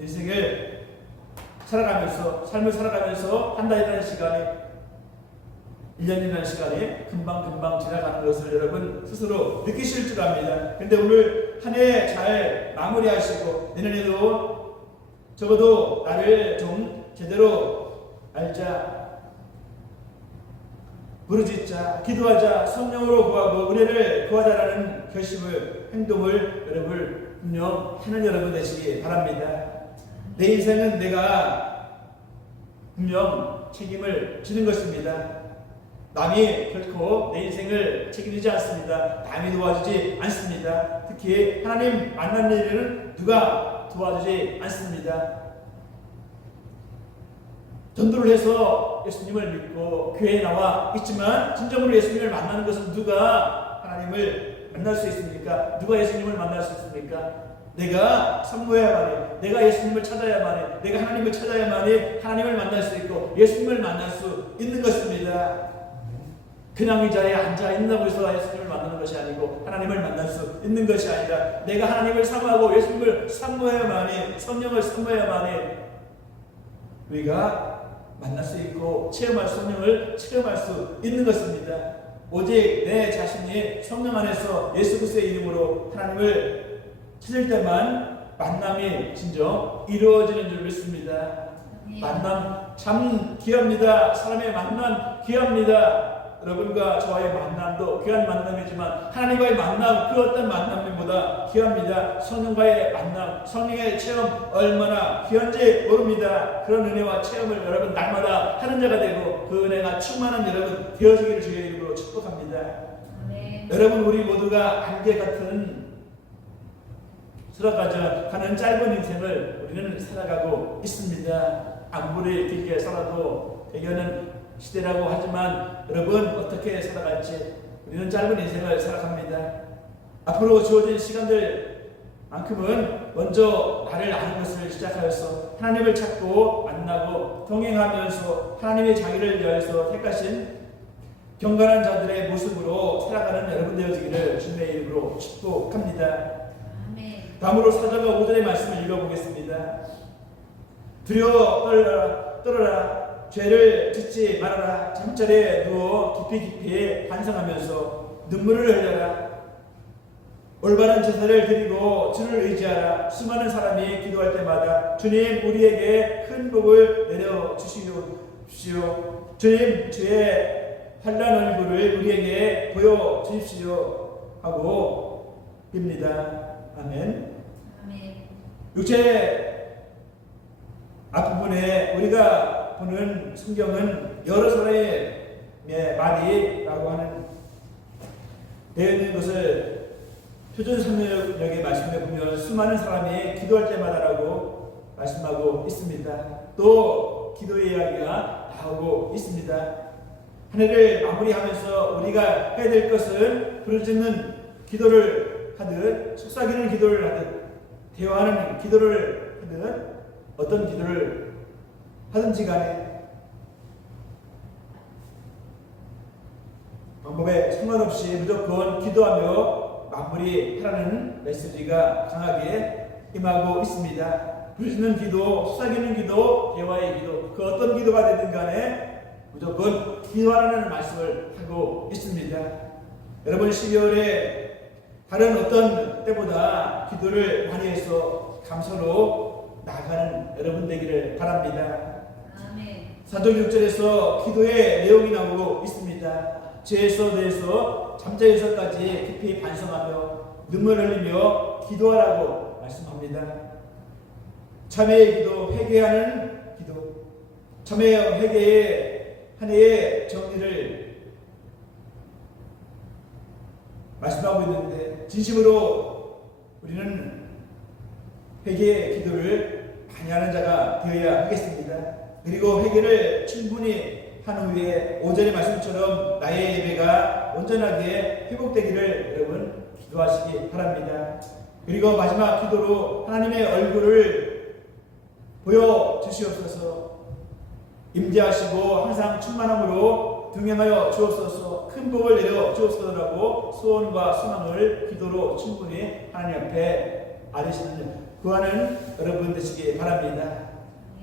인생을 살아가면서, 삶을 살아가면서 한 달이라는 시간이, 1년이라는 시간이 금방 지나가는 것을 여러분 스스로 느끼실 줄 압니다. 그런데 오늘 한 해 잘 마무리하시고 내년에도 적어도 나를 좀 제대로 알자, 부르짖자, 기도하자, 성령으로 구하고 은혜를 구하자라는 결심을, 행동을 여러분 분명 하는 여러분 되시기 바랍니다. 내 인생은 내가 분명 책임을 지는 것입니다. 남이 결코 내 인생을 책임지지 않습니다. 남이 도와주지 않습니다. 특히 하나님 만난 일은 누가 도와주지 않습니다. 전도를 해서 예수님을 믿고 교회에 나와 있지만 진정으로 예수님을 만나는 것은 누가 하나님을 만날 수 있습니까? 누가 예수님을 만날 수 있습니까? 내가 산모해야만이, 내가 예수님을 찾아야만이, 내가 하나님을 찾아야만이 하나님을 만날 수 있고 예수님을 만날 수 있는 것입니다. 그냥 의자에 앉아 있는다고 해서 예수님을 만나는 것이 아니고 하나님을 만날 수 있는 것이 아니라 내가 하나님을 사모하고 예수님을 사모해야만이, 성령을 사모해야만이 우리가 만날 수 있고 체험할 성령을 체험할 수 있는 것입니다. 오직 내 자신이 성령 안에서 예수 그리스도의 이름으로 하나님을 찾을 때만 만남이 진정 이루어지는 줄 믿습니다. 만남 참 귀합니다. 사람의 만남 귀합니다. 여러분과 저와의 만남도 귀한 만남이지만 하나님과의 만남, 그 어떤 만남보다 귀합니다. 성령과의 만남, 성령의 체험 얼마나 귀한지 모릅니다. 그런 은혜와 체험을 여러분 날마다 하는 자가 되고 그 은혜가 충만한 여러분 되어지기를 주의 이름으로 축복합니다. 아멘. 여러분, 우리 모두가 안개 같은 살아가는 짧은 인생을 우리는 살아가고 있습니다. 아무리 길게 살아도 대개는 시대라고 하지만 여러분 어떻게 살아갈지 우리는 짧은 인생을 살아갑니다. 앞으로 주어진 시간들만큼은 먼저 나를 아는 것을 시작하여서 하나님을 찾고 만나고 동행하면서 하나님의 자기를 위하여서 택하신 경건한 자들의 모습으로 살아가는 여러분 되어지기를 주님의 이름으로 축복합니다. 다음으로 4절과 5절의 말씀을 읽어보겠습니다. 두려워 떨어라 죄를 짓지 말아라. 잠자리에 누워 깊이 반성하면서 눈물을 흘려라. 올바른 제사를 드리고 주를 의지하라. 수많은 사람이 기도할 때마다 주님 우리에게 큰 복을 내려주시오. 주님 주의 환난 얼굴을 우리에게 보여주십시오 하고 빕니다. 아멘. 육체 앞부분에 우리가 보는 성경은 여러 사람의 말이라고 하는 되어 있는 것을 표준 설명의 말씀에 보면 수많은 사람이 기도할 때마다라고 말씀하고 있습니다. 또 기도 이야기가 나오고 있습니다. 한 해를 마무리하면서 우리가 해야 될 것은 부르짖는 기도를 하듯, 속삭이는 기도를 하듯, 대화하는 기도를 하듯, 어떤 기도를 하든지 간에 방법에 상관없이 무조건 기도하며 마무리하라는 메시지가 강하게 임하고 있습니다. 부르짖는 기도, 속삭이는 기도, 대화의 기도, 그 어떤 기도가 되든 간에 무조건 기도하라는 말씀을 하고 있습니다. 여러분 12월에 다른 어떤 때보다 기도를 많이 해서 감사로 나아가는 여러분 되기를 바랍니다. 사도행 6절에서 기도의 내용이 나오고 있습니다. 죄에서 대해서 잠자에서까지 깊이 반성하며 눈물 흘리며 기도하라고 말씀합니다. 참회의 기도, 회개하는 기도, 참회의 회개의 한 해의 정리를 말씀하고 있는데 진심으로 우리는 회개의 기도를 많이 하는 자가 되어야 하겠습니다. 그리고 회개를 충분히 한 후에 오전의 말씀처럼 나의 예배가 온전하게 회복되기를 여러분 기도하시기 바랍니다. 그리고 마지막 기도로 하나님의 얼굴을 보여주시옵소서. 임재하시고 항상 충만함으로 등행하여 주옵소서. 큰 복을 내려 주옵소서라고 소원과 소망을 기도로 충분히 하나님 앞에 아뢰시는 구하는 여러분 되시기 바랍니다.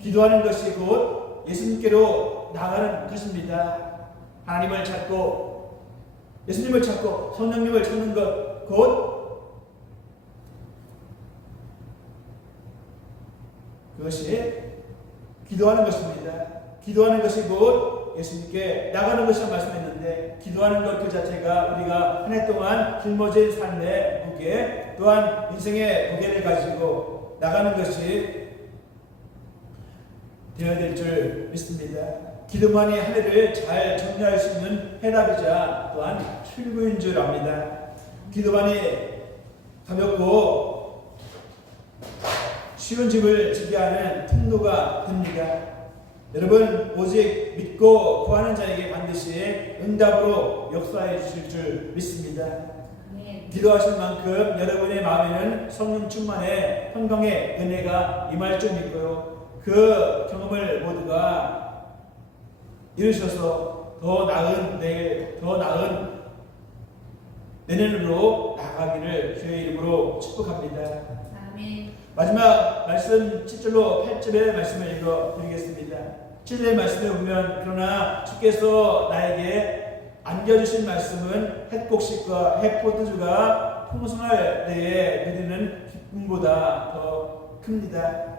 기도하는 것이 곧 예수님께로 나아가는 것입니다. 하나님을 찾고 예수님을 찾고 성령님을 찾는 것 곧 그것이 기도하는 것입니다. 기도하는 것이 곧 예수님께 나가는 것이라 말씀했는데 기도하는 것 그 자체가 우리가 한 해 동안 짊어진 삶의 무게 또한 인생의 무게를 가지고 나가는 것이 되어야 될 줄 믿습니다. 기도만이 한 해를 잘 정리할 수 있는 해답이자 또한 출구인 줄 압니다. 기도만이 가볍고 쉬운 집을 지게 하는 통로가 됩니다. 여러분 오직 믿고 구하는 자에게 반드시 응답으로 역사해 주실 줄 믿습니다. 기도하실 만큼 여러분의 마음에는 성령 충만의 평강의 은혜가 임할 줄 믿고요. 그 경험을 모두가 이루셔서 더 나은 내일, 더 나은 내년으로 나아가기를 주의 이름으로 축복합니다. 아멘. 마지막 말씀 7절로 8절의 말씀을 읽어드리겠습니다. 7절의 말씀에 보면 그러나 주께서 나에게 안겨주신 말씀은 햇곡식과 햇포도주가 풍성할 때에 누리는 기쁨보다 더 큽니다.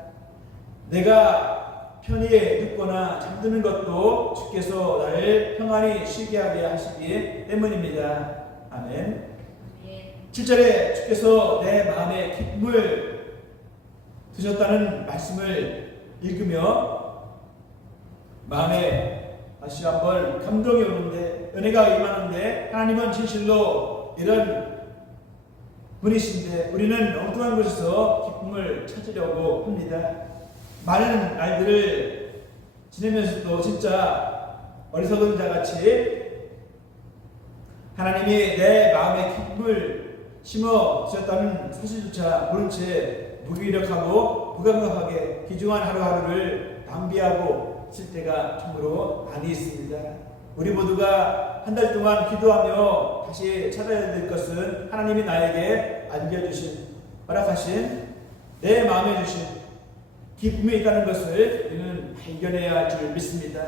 내가 편히 눕거나 잠드는 것도 주께서 나를 평안히 쉬게 하게 하시기 때문입니다. 아멘. 7절에 주께서 내 마음에 기쁨을 두셨다는 말씀을 읽으며 마음에 다시 한번 감동이 오는데 은혜가 임하는데 하나님은 진실로 이런 분이신데 우리는 엉뚱한 곳에서 기쁨을 찾으려고 합니다. 많은 날들을 지내면서도 진짜 어리석은 자같이 하나님이 내 마음에 기쁨을 심어 주셨다는 사실조차 모른 채 무기력하고 무감각하게 귀중한 하루하루를 낭비하고 있을 때가 참으로 많이 있습니다. 우리 모두가 한 달 동안 기도하며 다시 찾아야 될 것은 하나님이 나에게 안겨주신 허락하신 내 마음에 주신 기쁨이 있다는 것을 우리는 발견해야 할 줄 믿습니다.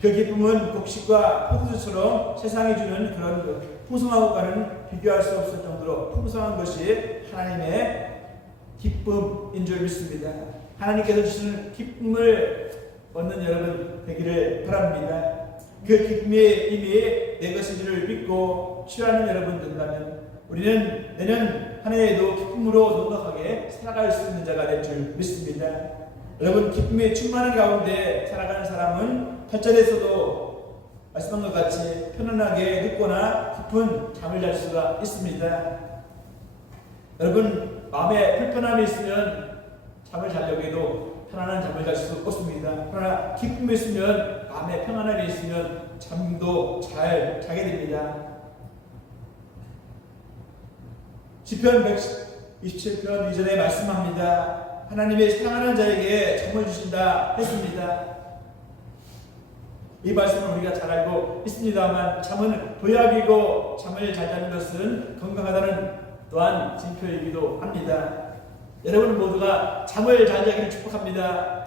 그 기쁨은 곡식과 포도주처럼 세상이 주는 그런 풍성함과는 비교할 수 없을 정도로 풍성한 것이 하나님의 기쁨인 줄 믿습니다. 하나님께서 주시는 기쁨을 얻는 여러분 되기를 바랍니다. 그 기쁨이 이미 내 것인 줄 믿고 취하는 여러분 된다면 우리는 내년 한 해에도 기쁨으로 넉넉하게 살아갈 수 있는 자가 될 줄 믿습니다. 여러분 기쁨이 충만한 가운데 살아가는 사람은 8절에서도 말씀한 것 같이 편안하게 눕거나 깊은 잠을 잘 수가 있습니다. 여러분 마음에 불편함이 있으면 잠을 자려고 해도 편안한 잠을 잘 수 없습니다. 그러나 기쁨이 있으면 마음에 평안함이 있으면 잠도 잘 자게 됩니다. 시편 127편 2절에 말씀합니다. 하나님이 사랑하는 자에게 잠을 주신다 했습니다. 이 말씀을 우리가 잘 알고 있습니다만 잠은 보약이고 잠을 잘 자는 것은 건강하다는 또한 징표이기도 합니다. 여러분 모두가 잠을 잘 자기를 축복합니다.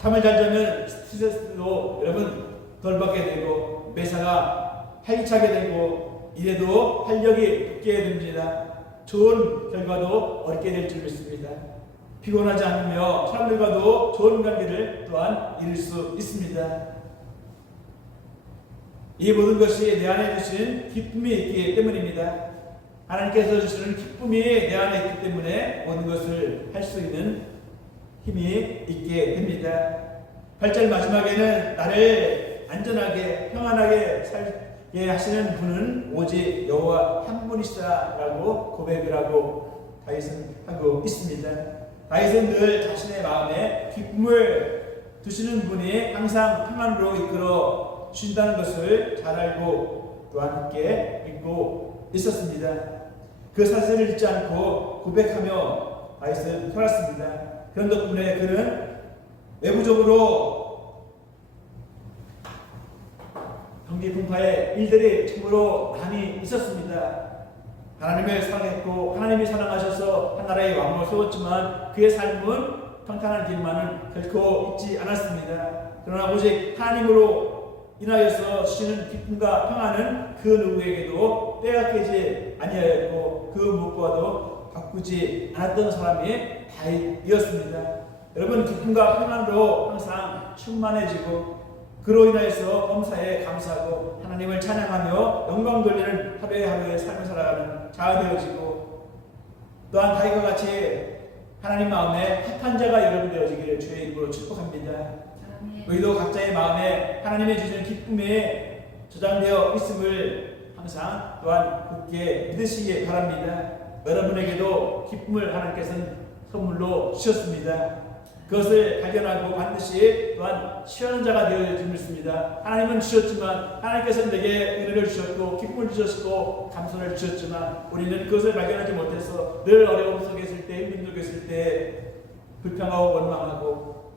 잠을 잘 자면 스트레스도 여러분 덜 받게 되고 매사가 활기차게 되고 일에도 활력이 붙게 됩니다. 좋은 결과도 얻게 될 줄 믿습니다. 피곤하지 않으며 사람들과도 좋은 관계를 또한 이룰 수 있습니다. 이 모든 것이 내 안에 주신 기쁨이 있기 때문입니다. 하나님께서 주시는 기쁨이 내 안에 있기 때문에 모든 것을 할 수 있는 힘이 있게 됩니다. 8절 마지막에는 나를 안전하게 평안하게 살게 하시는 분은 오직 여호와 한 분이시다라고 고백을 하고 다윗은 하고 있습니다. 다윗은 늘 자신의 마음에 기쁨을 두시는 분이 항상 평안으로 이끌어 주신다는 것을 잘 알고 또한 함께 믿고 있었습니다. 그 사실을 잊지 않고 고백하며 다윗은 살았습니다. 그런 덕분에 그는 외부적으로 경기 풍파의 일들이 참으로 많이 있었습니다. 하나님을 사랑했고 하나님이 사랑하셔서 한 나라의 왕을 세웠지만 그의 삶은 평탄한 길만은 결코 있지 않았습니다. 그러나 오직 하나님으로 인하여서 주시는 기쁨과 평안은 그 누구에게도 빼앗기지 아니하였고 그 무엇과도 바꾸지 않았던 사람이 다윗이었습니다. 여러분, 기쁨과 평안으로 항상 충만해지고 그로 인하여서 범사에 감사하고 하나님을 찬양하며 영광 돌리는 하루의 하루의 삶을 살아가는 자가 되어지고 또한 다윗과 같이 하나님 마음에 합한 자가 여러분 되어지기를 주의 이름으로 축복합니다. 우리도 각자의 마음에 하나님의 주시는 기쁨에 저장되어 있음을 항상 또한 굳게 믿으시기 바랍니다. 여러분에게도 기쁨을 하나님께서는 선물로 주셨습니다. 그것을 발견하고 반드시 또한 취하는 자가 되어야 믿습니다. 하나님은 주셨지만 하나님께서는 내게 은혜를 주셨고 기쁨을 주셨고 감사를 주셨지만 우리는 그것을 발견하지 못해서 늘 어려움 속에 있을 때, 힘든 속에 있을 때 불평하고 원망하고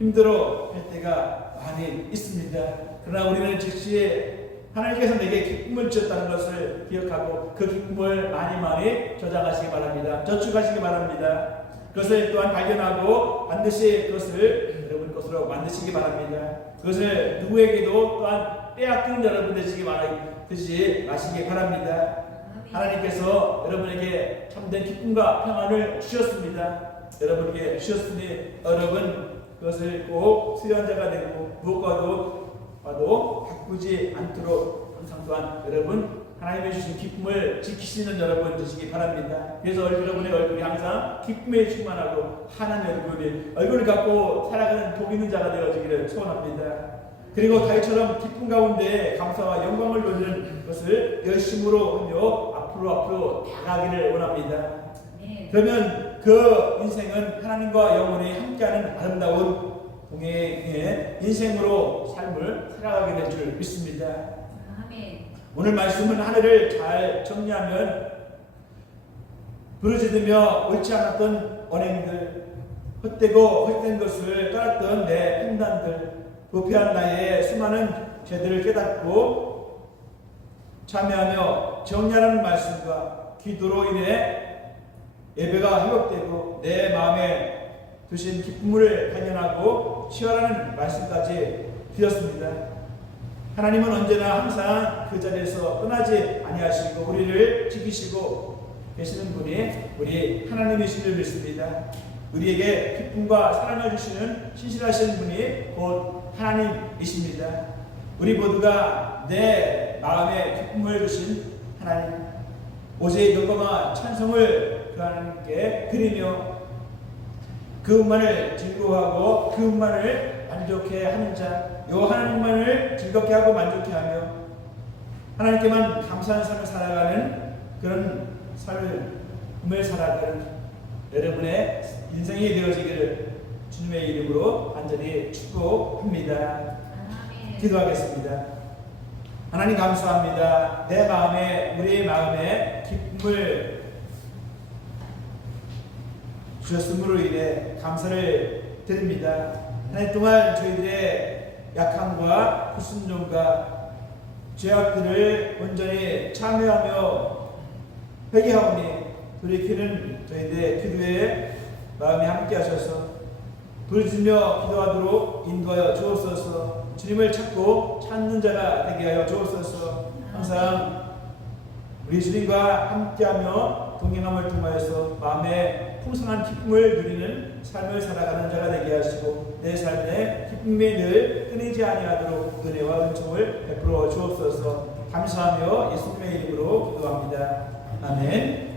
힘들어 할 때가 많이 있습니다. 그러나 우리는 즉시 하나님께서 내게 기쁨을 주셨다는 것을 기억하고 그 기쁨을 많이 저장하시기 바랍니다. 저축하시기 바랍니다. 그것을 또한 발견하고 반드시 그것을 여러분 것으로 만드시기 바랍니다. 그것을 누구에게도 또한 빼앗기는 여러분 되지 마시기 바랍니다. 하나님께서 여러분에게 참된 기쁨과 평안을 주셨습니다. 여러분에게 주셨으니 여러분 그것을 꼭 수여한 자가 되고 무엇과도 바꾸지 않도록 항상 또한 여러분 하나님의 주신 기쁨을 지키시는 여러분 되시기 바랍니다. 그래서 여러분의 얼굴이 항상 기쁨에 충만하고 환한 얼굴을 갖고 살아가는 복 있는 자가 되어지기를 소원합니다. 그리고 다윗처럼 기쁨 가운데 감사와 영광을 돌리는 것을 열심으로 하며 앞으로 나아가기를 원합니다. 그러면 그 인생은 하나님과 영원히 함께하는 아름다운 동행의 인생으로 삶을 살아가게 될 줄 믿습니다. 아멘. 오늘 말씀은 하늘을 잘 정리하면 부르짖으며 옳지 않았던 언행들, 헛되고 헛된 것을 따랐던 내 판단들, 부패한 나의 수많은 죄들을 깨닫고 참여하며 정리하라는 말씀과 기도로 인해 예배가 회복되고 내 마음에 두신 기쁨을 발견하고 치열하는 말씀까지 드렸습니다. 하나님은 언제나 항상 그 자리에서 떠나지 아니하시고 우리를 지키시고 계시는 분이 우리 하나님이신 줄 믿습니다. 우리에게 기쁨과 사랑을 주시는 신실하신 분이 곧 하나님이십니다. 우리 모두가 내 마음에 기쁨을 주신 하나님, 오직 영광과 찬송을 그 하나님께 드리며 그분만을 즐거워하고 그분만을 만족해 하는 자, 요 하나님만을 즐겁게 하고 만족해 하며 하나님께만 감사하는 삶을 살아가는 그런 삶을 살아가는 여러분의 인생이 되어지기를 주님의 이름으로 간절히 축복합니다. 기도하겠습니다. 하나님 감사합니다. 내 마음에, 우리의 마음에 기쁨을 주셨음으로 인해 감사를 드립니다. 한 해 동안 저희들의 약함과 불순종과 죄악들을 온전히 참여하며 회개하오니 돌이키는 저희들의 기도에 마음이 함께 하셔서 부르짖으며 기도하도록 인도하여 주옵소서. 주님을 찾고 찾는 자가 되게 하여 주옵소서. 항상 우리 주님과 함께하며 동행함을 통하여서 마음에 풍성한 기쁨을 누리는 삶을 살아가는 자가 되게 하시고 내 삶에 기쁨이 늘 끊이지 아니하도록 은혜와 은총을 베풀어 주옵소서. 감사하며 예수님의 이름으로 기도합니다. 아멘.